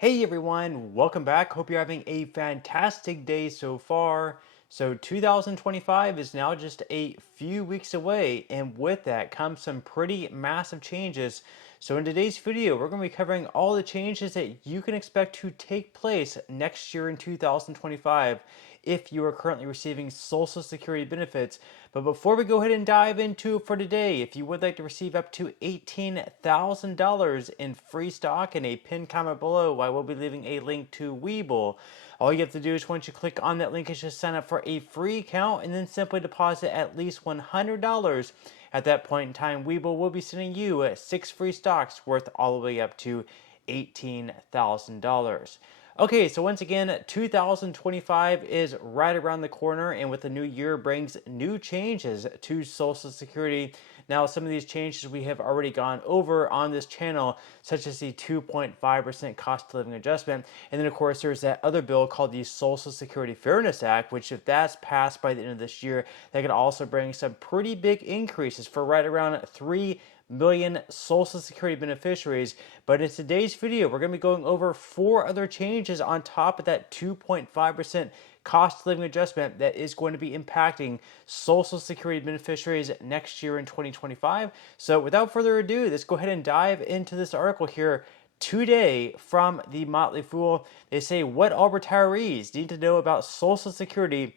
Hey everyone, welcome back. Hope you're having a fantastic day so far. So 2025 is now just a few weeks away, and with that comes some pretty massive changes. So in today's video, we're going to be covering all the changes that you can expect to take place next year in 2025 if you are currently receiving Social Security benefits. But before we go ahead and dive into it for today, if you would like to receive up to $18,000 in free stock in a pinned comment below, I will be leaving a link to Webull. All you have to do is once you click on that link is just sign up for a free account and then simply deposit at least $100. At that point in time, Webull will be sending you 6 free stocks worth all the way up to $18,000. Okay, so once again, 2025 is right around the corner, and with the new year brings new changes to Social Security. Now, some of these changes we have already gone over on this channel, such as the 2.5% cost of living adjustment. And then, of course, there's that other bill called the Social Security Fairness Act, which, if that's passed by the end of this year, that could also bring some pretty big increases for right around 3 million Social Security beneficiaries. But in today's video, we're going to be going over 4 other changes on top of that 2.5% cost of living adjustment that is going to be impacting Social Security beneficiaries next year in 2025. So without further ado, let's go ahead and dive into this article here today from the Motley Fool. They say what all retirees need to know about Social Security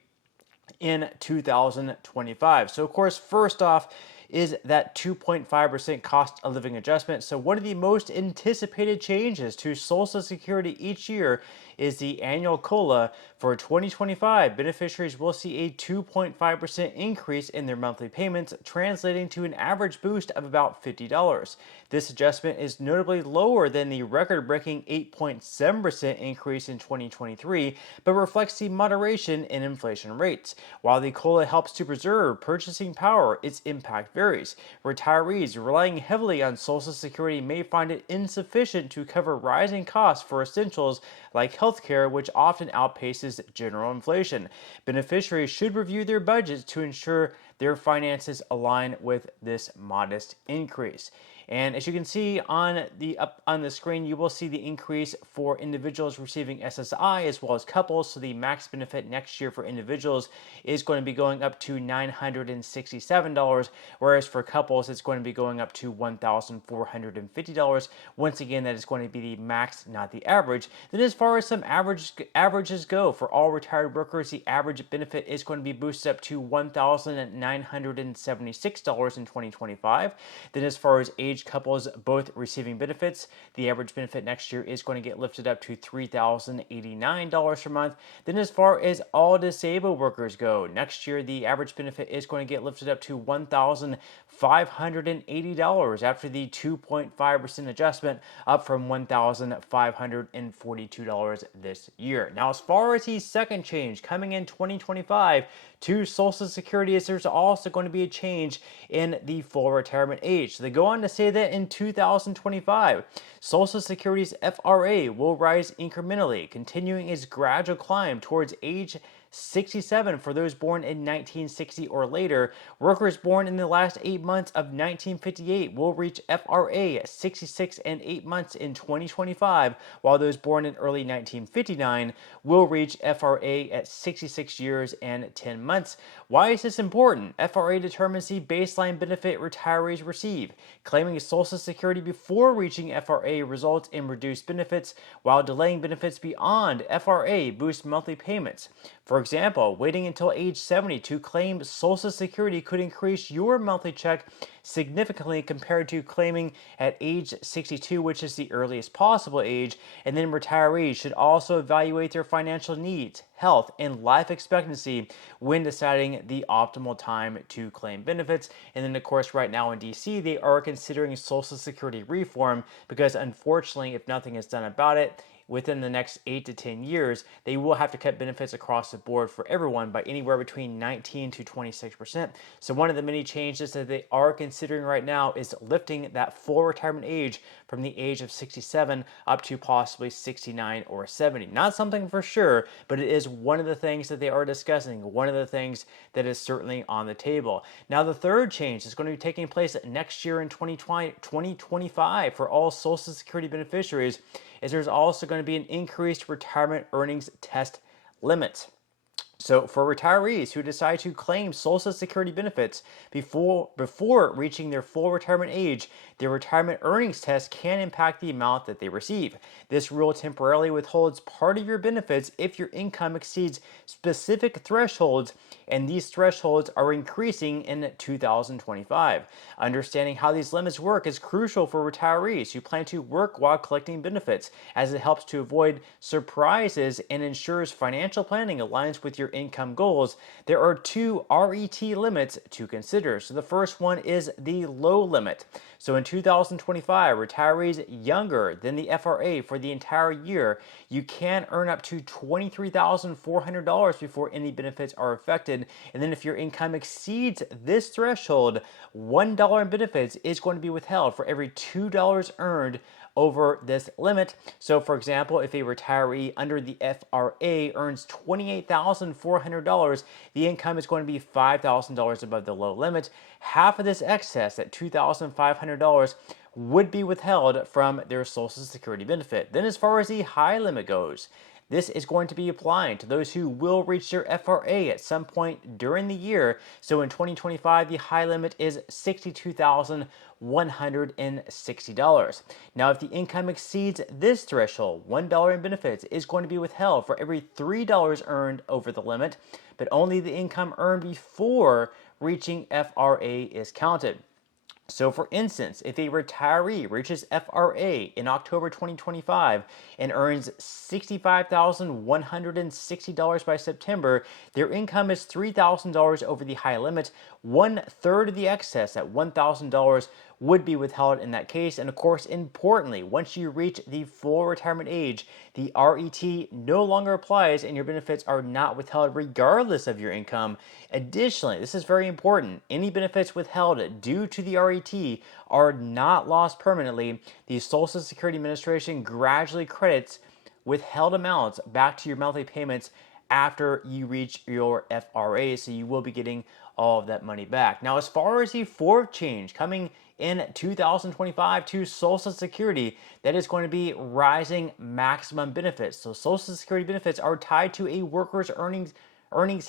in 2025. So, of course, first off is that 2.5% cost of living adjustment. So, one of the most anticipated changes to Social Security each year is the annual COLA. For 2025, beneficiaries will see a 2.5% increase in their monthly payments, translating to an average boost of about $50. This adjustment is notably lower than the record-breaking 8.7% increase in 2023, but reflects the moderation in inflation rates. While the COLA helps to preserve purchasing power, its impact varies. Retirees relying heavily on Social Security may find it insufficient to cover rising costs for essentials like healthcare, which often outpaces general inflation. Beneficiaries should review their budgets to ensure their finances align with this modest increase. And as you can see on the screen, you will see the increase for individuals receiving SSI as well as couples. So the max benefit next year for individuals is going to be going up to $967, whereas for couples it's going to be going up to $1,450. Once again, that is going to be the max, not the average. Then as far as some averages go, for all retired workers, the average benefit is going to be boosted up to $1,976 in 2025. Then as far as age couples both receiving benefits, the average benefit next year is going to get lifted up to $3,089 per month. Then as far as all disabled workers go, next year the average benefit is going to get lifted up to $1,580 after the 2.5% adjustment, up from $1,542 this year. Now, as far as the second change coming in 2025 to Social Security, is there's also going to be a change in the full retirement age. So they go on to say that in 2025, Social Security's FRA will rise incrementally, continuing its gradual climb towards age 67 for those born in 1960 or later. Workers born in the last 8 months of 1958 will reach FRA at 66 and 8 months in 2025, while those born in early 1959 will reach FRA at 66 years and 10 months. Why is this important? FRA determines the baseline benefit retirees receive. Claiming Social Security before reaching FRA results in reduced benefits, while delaying benefits beyond FRA boosts monthly payments. For example, waiting until age 70 to claim Social Security could increase your monthly check significantly compared to claiming at age 62, which is the earliest possible age. And then retirees should also evaluate their financial needs, health, and life expectancy when deciding the optimal time to claim benefits. And then, of course, right now in DC, they are considering Social Security reform because, unfortunately, if nothing is done about it, within the next 8 to 10 years, they will have to cut benefits across the board for everyone by anywhere between 19 to 26%. So one of the many changes that they are considering right now is lifting that full retirement age from the age of 67 up to possibly 69 or 70. Not something for sure, but it is one of the things that they are discussing, one of the things that is certainly on the table. Now, the third change is going to be taking place next year in 2025 for all Social Security beneficiaries is there's also going to be an increased retirement earnings test limit. So for retirees who decide to claim Social Security benefits before reaching their full retirement age, their retirement earnings test can impact the amount that they receive. This rule temporarily withholds part of your benefits if your income exceeds specific thresholds, and these thresholds are increasing in 2025. Understanding how these limits work is crucial for retirees who plan to work while collecting benefits, as it helps to avoid surprises and ensures financial planning aligns with your income goals. There are two RET limits to consider. So the first one is the low limit. So in 2025, retirees younger than the FRA for the entire year, you can earn up to $23,400 before any benefits are affected. And then if your income exceeds this threshold, $1 in benefits is going to be withheld for every $2 earned over this limit. So for example, if a retiree under the FRA earns $28,400, the income is going to be $5,000 above the low limit. Half of this excess at $2,500 would be withheld from their Social Security benefit. Then as far as the high limit goes, this is going to be applying to those who will reach their FRA at some point during the year. So in 2025, the high limit is $62,160. Now, if the income exceeds this threshold, $1 in benefits is going to be withheld for every $3 earned over the limit, but only the income earned before reaching FRA is counted. So for instance, if a retiree reaches FRA in October 2025 and earns $65,160 by September, their income is $3,000 over the high limit. 1/3 of the excess at $1,000 would be withheld in that case. And of course, importantly, once you reach the full retirement age, the RET no longer applies and your benefits are not withheld regardless of your income. Additionally, this is very important, any benefits withheld due to the RET are not lost permanently. The Social Security Administration gradually credits withheld amounts back to your monthly payments after you reach your FRA, so you will be getting all of that money back. Now, as far as the fourth change coming in 2025 to Social Security, that is going to be rising maximum benefits. So Social Security benefits are tied to a worker's earnings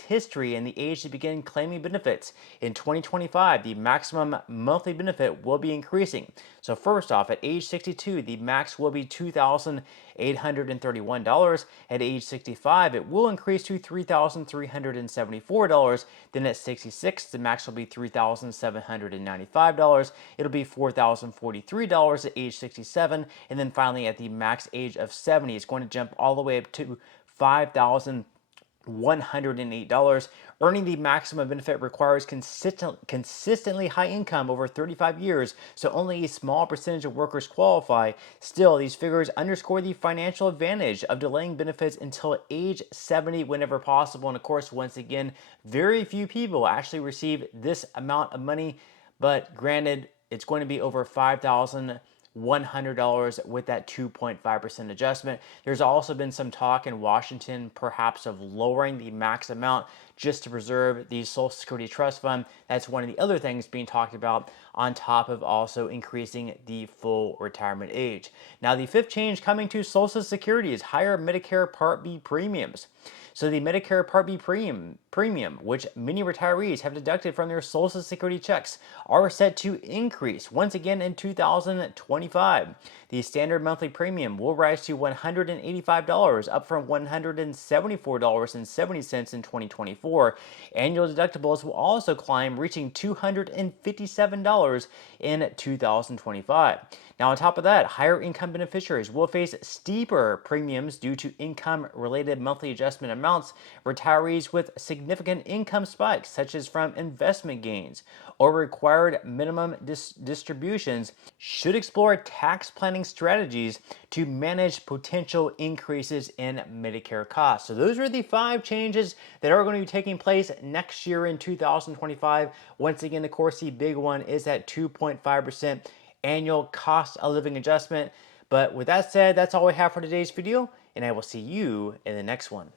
history and the age to begin claiming benefits. In 2025, the maximum monthly benefit will be increasing. So first off, at age 62, the max will be $2,831. At age 65, it will increase to $3,374. Then at 66, the max will be $3,795. It'll be $4,043 at age 67. And then finally, at the max age of 70, it's going to jump all the way up to $5,108. Earning the maximum benefit requires consistently high income over 35 years, so only a small percentage of workers qualify. Still, these figures underscore the financial advantage of delaying benefits until age 70 whenever possible. And of course, once again, very few people actually receive this amount of money, but granted, it's going to be over $5,100 with that 2.5% adjustment. There's also been some talk in Washington perhaps of lowering the max amount just to preserve the Social Security Trust Fund. That's one of the other things being talked about, on top of also increasing the full retirement age. Now, the fifth change coming to Social Security is higher Medicare Part B premiums. So the Medicare Part B premium, which many retirees have deducted from their Social Security checks, are set to increase once again in 2025. The standard monthly premium will rise to $185, up from $174.70 in 2024. Annual deductibles will also climb, reaching $257 in 2025. Now, on top of that, higher income beneficiaries will face steeper premiums due to income-related monthly adjustment amounts. Retirees with significant income spikes, such as from investment gains or required minimum distributions, should explore tax planning strategies to manage potential increases in Medicare costs. So those are the 5 changes that are going to be taking place next year in 2025. Once again, of course, the big one is that 2.5% annual cost of living adjustment. But with that said, that's all we have for today's video, and I will see you in the next one.